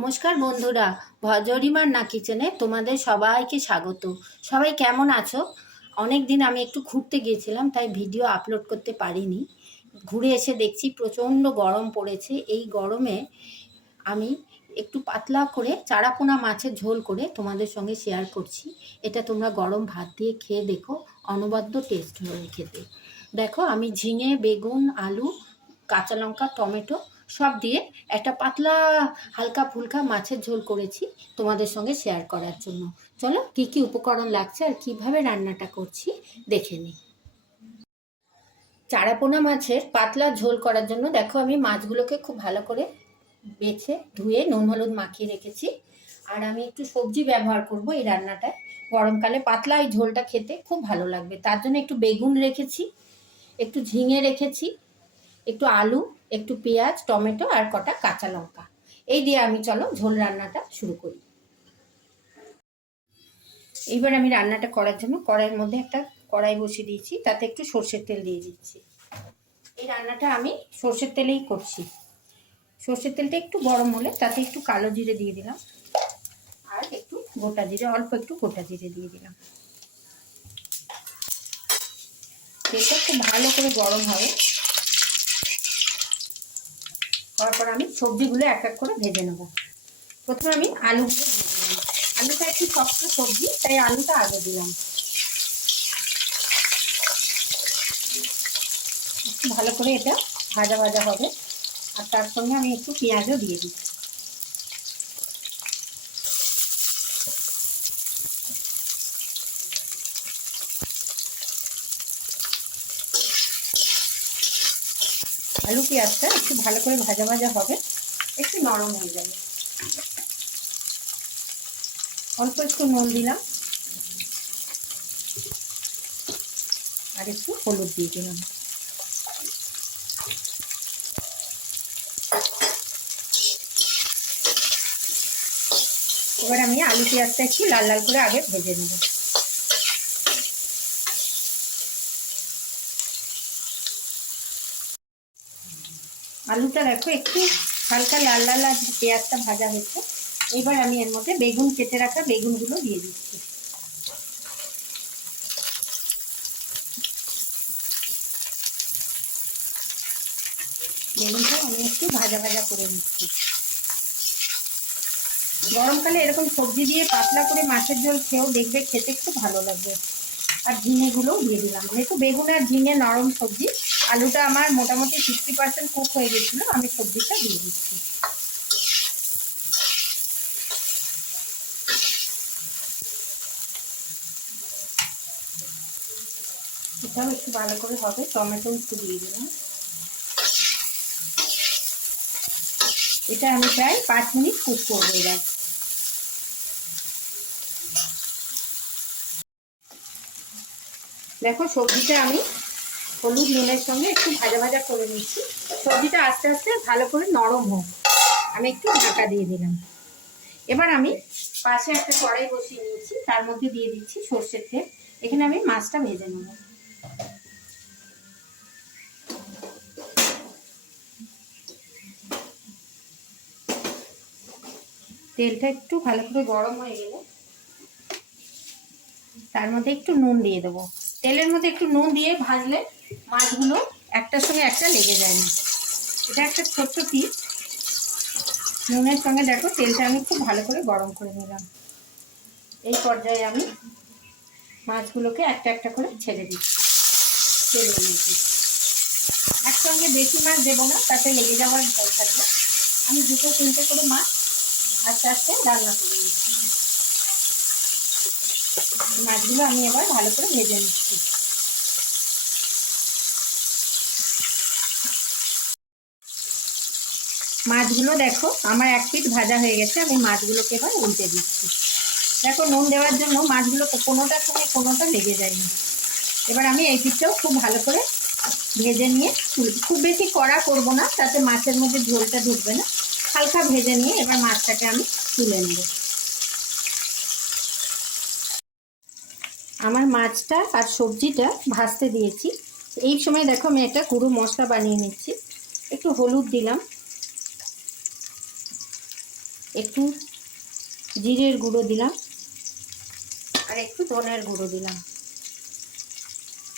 নমস্কার বন্ধুরা, ভজরিমার না কিচেনে তোমাদের সবাইকে স্বাগত। সবাই কেমন আছো? অনেক দিন আমি একটু ঘুরতে গিয়েছিলাম, তাই ভিডিও আপলোড করতে পারিনি। ঘুরে এসে দেখছি প্রচণ্ড গরম পড়েছে। এই গরমে আমি একটু পাতলা করে চারাপোনা মাছের ঝোল করে তোমাদের সঙ্গে শেয়ার করছি। এটা তোমরা গরম ভাত দিয়ে খেয়ে দেখো, অনবদ্য টেস্ট হবে খেতে। দেখো, আমি ঝিঙে, বেগুন, আলু, কাঁচা লঙ্কা, টমেটো সব দিয়ে একটা পাতলা হালকা ফুলকা মাছের ঝোল করেছি তোমাদের সঙ্গে শেয়ার করার জন্য। চলো, কি কি উপকরণ লাগছে আর কিভাবে রান্নাটা করছি দেখে নিই। চারাপোনা মাছের পাতলা ঝোল করার জন্য দেখো, আমি মাছগুলোকে খুব ভালো করে বেছে ধুয়ে নুন হলুদ মাখিয়ে রেখেছি। আর আমি একটু সবজি ব্যবহার করব এই রান্নাটায়। গরমকালে পাতলা এই ঝোলটা খেতে খুব ভালো লাগবে, তার জন্য একটু বেগুন রেখেছি, একটু ঝিঙে রেখেছি, একটু আলু, একটু পেঁয়াজ, টমেটো আর কটা কাঁচা লঙ্কা। এই দিয়ে আমি চলো ঝোল রান্নাটা শুরু করি। এইবার আমি রান্নাটা করার জন্য কড়াইয়ের মধ্যে একটা কড়াই বসিয়ে দিয়েছি, তাতে একটু সর্ষের তেল দিয়ে দিচ্ছি। এই রান্নাটা আমি সর্ষের তেলেই করছি। সর্ষের তেলটা একটু গরম হলে তাতে একটু কালো জিরে দিয়ে দিলাম আর একটু গোটা জিরে, অল্প একটু গোটা জিরে দিয়ে দিলাম। তেলটা খুব ভালো করে গরম হবে। তারপর আমি সবজিগুলো এক এক করে ভেজে নেব। প্রথমে আমি আলুগুলো দিয়ে দিলাম। আলুটা একটু শক্ত সবজি, তাই আলুটা আগে দিলাম। একটু ভালো করে এটা ভাজা ভাজা হবে। আর তার সঙ্গে আমি একটু পেঁয়াজও দিয়ে দিচ্ছি। আলু পেঁয়াজটা একটু ভালো করে ভাজা ভাজা হবে, একটু নরম হয়ে যাবে। অল্প একটু নুন দিলাম আর একটু হলুদ দিয়ে দিলাম। এবার আমি আলু পেঁয়াজটা একটু লাল লাল করে আগে ভেজে নেব। আলুটা দেখো একটু হালকা লাল লাল আর পেঁয়াজটা ভাজা হচ্ছে। এবার আমি এর মধ্যে বেগুন কেটে রাখা বেগুনগুলো দিয়ে দিচ্ছি। বেগুনটা আমি একটু ভাজা ভাজা করে নিচ্ছি। গরমকালে এরকম সবজি দিয়ে পাতলা করে মাছের ঝোল খেয়েও দেখবে, খেতে খুব ভালো লাগবে। আর ঝিঙেগুলোও দিয়ে দিলাম। যেহেতু বেগুন আর ঝিঙে নরম সবজি, আলুটা আমার মোটামুটি 50% কুক হয়ে গেছিলো, আমি সবজিটা দিয়ে দিচ্ছি। এটাও একটু ভালো করে হবে। টমেটো একটু দিয়ে দিলাম। এটা আমি প্রায় 5 মিনিট কুক করবো। এবার দেখো, সবজিটা আমি হলুদ নুনের সঙ্গে একটু ভাজা ভাজা করে নিচ্ছি। সবজিটা আস্তে আস্তে ভালো করে নরম হোক, আমি একটু ঢাকা দিয়ে দিলাম। এবার আমি পাশে একটা কড়াই বসিয়ে নিয়েছি, তার মধ্যে দিয়ে দিচ্ছি সর্ষের তেল। এখানে আমি মাছটা ভেজে নেব। তেলটা একটু ভালো করে গরম হয়ে গেলে তার মধ্যে একটু নুন দিয়ে দেবো। তেলের মধ্যে একটু নুন দিয়ে ভাজলে মাছগুলো একটার সঙ্গে একটা লেগে যায় না। এটা একটা ছোট্ট টিপ। নুনের সঙ্গে দেখো তেলটা আমি খুব ভালো করে গরম করে নিলাম। এই পর্যায়ে আমি মাছগুলোকে একটা একটা করে ছেড়ে দিচ্ছি তেলের মধ্যে। একসঙ্গে বেশি মাছ দেবো না, তাতে লেগে যাওয়ার ভয় থাকবে। আমি 2-3টে করে মাছ আস্তে আস্তে রান্না করে নিচ্ছি। মাছগুলো আমি এবার ভালো করে ভেজে নিচ্ছি। মাছগুলো দেখো আমার এক পিঠ ভাজা হয়ে গেছে। আমি মাছগুলোকে এবার উল্টে দিচ্ছি। দেখো, নুন দেওয়ার জন্য মাছগুলো কোনোটার সঙ্গে কোনোটা লেগে যায়নি। এবার আমি এই পিঠটাও খুব ভালো করে ভেজে নিয়ে, খুব বেশি কড়া করব না, তাতে মাছের মধ্যে ঝোলটা ঢুকবে না। হালকা ভেজে নিয়ে এবার মাছটাকে আমি তুলে নেব। আমার মাছটা আর সবজিটা ভাজতে দিয়েছি। এই সময় দেখো আমি একটা গুঁড়ো মশলা বানিয়ে নিচ্ছি। একটু হলুদ দিলাম, একটু জিরের গুঁড়ো দিলাম আর একটু ধনের গুঁড়ো দিলাম,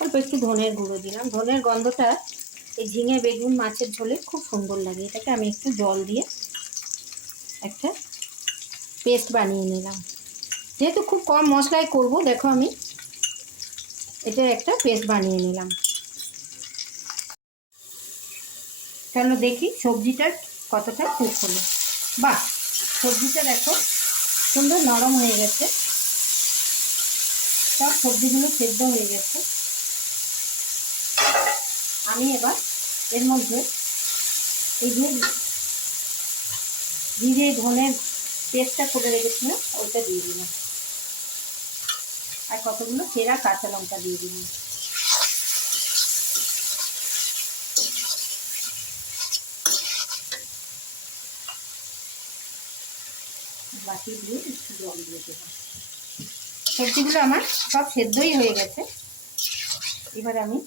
অল্প একটু ধনের গুঁড়ো দিলাম। ধনের গন্ধটা এই ঝিঙে বেগুন মাছের ঝোলে খুব সুন্দর লাগে। এটাকে আমি একটু জল দিয়ে একটা পেস্ট বানিয়ে নিলাম। যেহেতু খুব কম মশলায় করব, দেখো আমি এটার একটা পেস্ট বানিয়ে নিলাম। চলো দেখি সবজিটার কতটা কুক হলো। বাহ, সবজিটা দেখো সুন্দর নরম হয়ে গেছে, সব সবজিগুলো সেদ্ধ হয়ে গেছে। আমি এবার এর মধ্যে এই যে জিরে ধনের পেস্টটা করে রেখেছিলাম ওইটা দিয়ে দিলাম, আর কতগুলো চেরা কাঁচা লঙ্কা দিয়ে দিলাম। বাটি দিয়ে একটু জল দিয়ে দেবো। সবজিগুলো আমার সব সেদ্ধই হয়ে গেছে। এবার আমি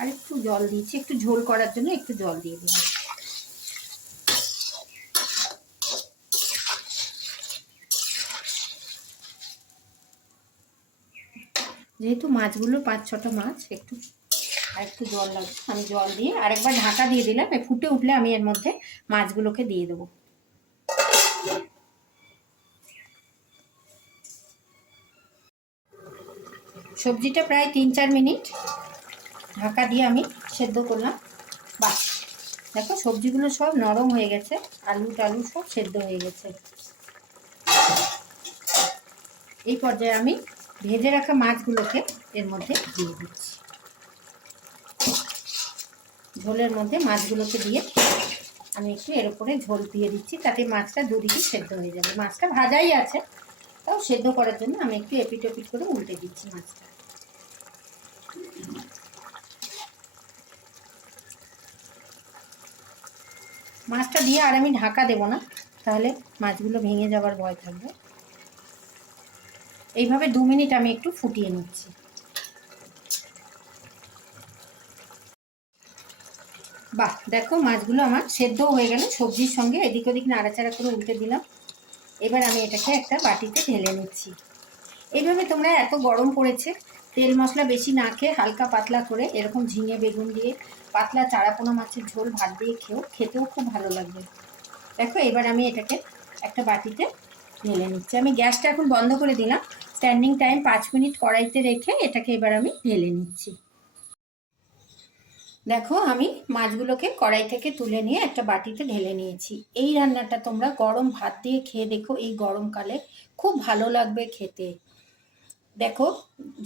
আরেকটু জল দিয়েছি, একটু ঝোল করার জন্য একটু জল দিয়ে দিলাম। যেহেতু মাছগুলো 5-6টা মাছ, একটু জল লাগবে। আমি জল দিয়ে আরেকবার ঢাকা দিয়ে দিলাম। ফুটে উঠলে আমি এর মধ্যে মাছগুলোকে দিয়ে দেবো। সবজিটা প্রায় 3-4 মিনিট ঢাকা দিয়ে আমি সেদ্ধ করলাম। বাহ, দেখো সবজিগুলো সব নরম হয়ে গেছে, আলু টালু সব সেদ্ধ হয়ে গেছে। এই পর্যায়ে আমি ভেজে রাখা মাছগুলোকে এর মধ্যে দিয়ে দিচ্ছি। ঝোলের মধ্যে মাছগুলোকে দিয়ে আমি একটু এর উপরে ঝোল দিয়ে দিচ্ছি, তাতে মাছটা দুদিকে সেদ্ধ হয়ে যাবে। মাছটা ভাজাই আছে, তাও সেদ্ধ করার জন্য আমি একটু এপিট ওপিট করে উল্টে দিচ্ছি মাছটা। মাছটা দিয়ে আর আমি ঢাকা দেব না, তাহলে মাছগুলো ভেঙে যাওয়ার ভয় থাকবে। এইভাবে 2 মিনিট আমি একটু ফুটিয়ে নিচ্ছি। বাহ, দেখো মাছগুলো আমার সেদ্ধও হয়ে গেল সবজির সঙ্গে। এদিক ওদিক নাড়াচাড়া করে উল্টে দিলাম। এবার আমি এটাকে একটা বাটিতে ঢেলে নিচ্ছি। এইভাবে তোমরা, এত গরম পড়েছে, তেল মশলা বেশি না খেয়ে হালকা পাতলা করে এরকম ঝিঙে বেগুন দিয়ে পাতলা চারাপোনা মাছের ঝোল ভাত দিয়ে খেতেও খুব ভালো লাগবে। দেখো এবার আমি এটাকে একটা বাটিতে ঢেলে নিচ্ছি। আমি গ্যাসটা এখন বন্ধ করে দিলাম। স্ট্যান্ডিং টাইম 5 মিনিট কড়াইতে রেখে এটাকে এবার আমি ঢেলে নিচ্ছি। দেখো আমি মাছগুলোকে কড়াই থেকে তুলে নিয়ে একটা বাটিতে ঢেলে নিয়েছি। এই রান্নাটা তোমরা গরম ভাত দিয়ে খেয়ে দেখো, এই গরমকালে খুব ভালো লাগবে খেতে। দেখো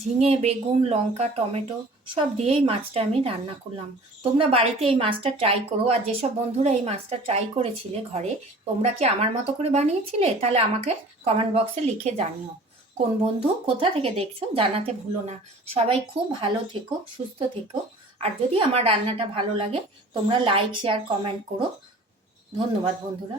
ঝিঙে বেগুন লঙ্কা টমেটো সব দিয়েই মাছটা আমি রান্না করলাম। তোমরা বাড়িতে এই মাছটা ট্রাই করো। আর যেসব বন্ধুরা এই মাছটা ট্রাই করেছিলে ঘরে, তোমরা কি আমার মতো করে বানিয়েছিলে? তাহলে আমাকে কমেন্ট বক্সে লিখে জানিও। কোন বন্ধু কোথা থেকে দেখছো জানাতে ভুলো না। সবাই খুব ভালো থেকো, সুস্থ থেকো। আর যদি আমার রান্নাটা ভালো লাগে তোমরা লাইক শেয়ার কমেন্ট করো। ধন্যবাদ বন্ধুরা।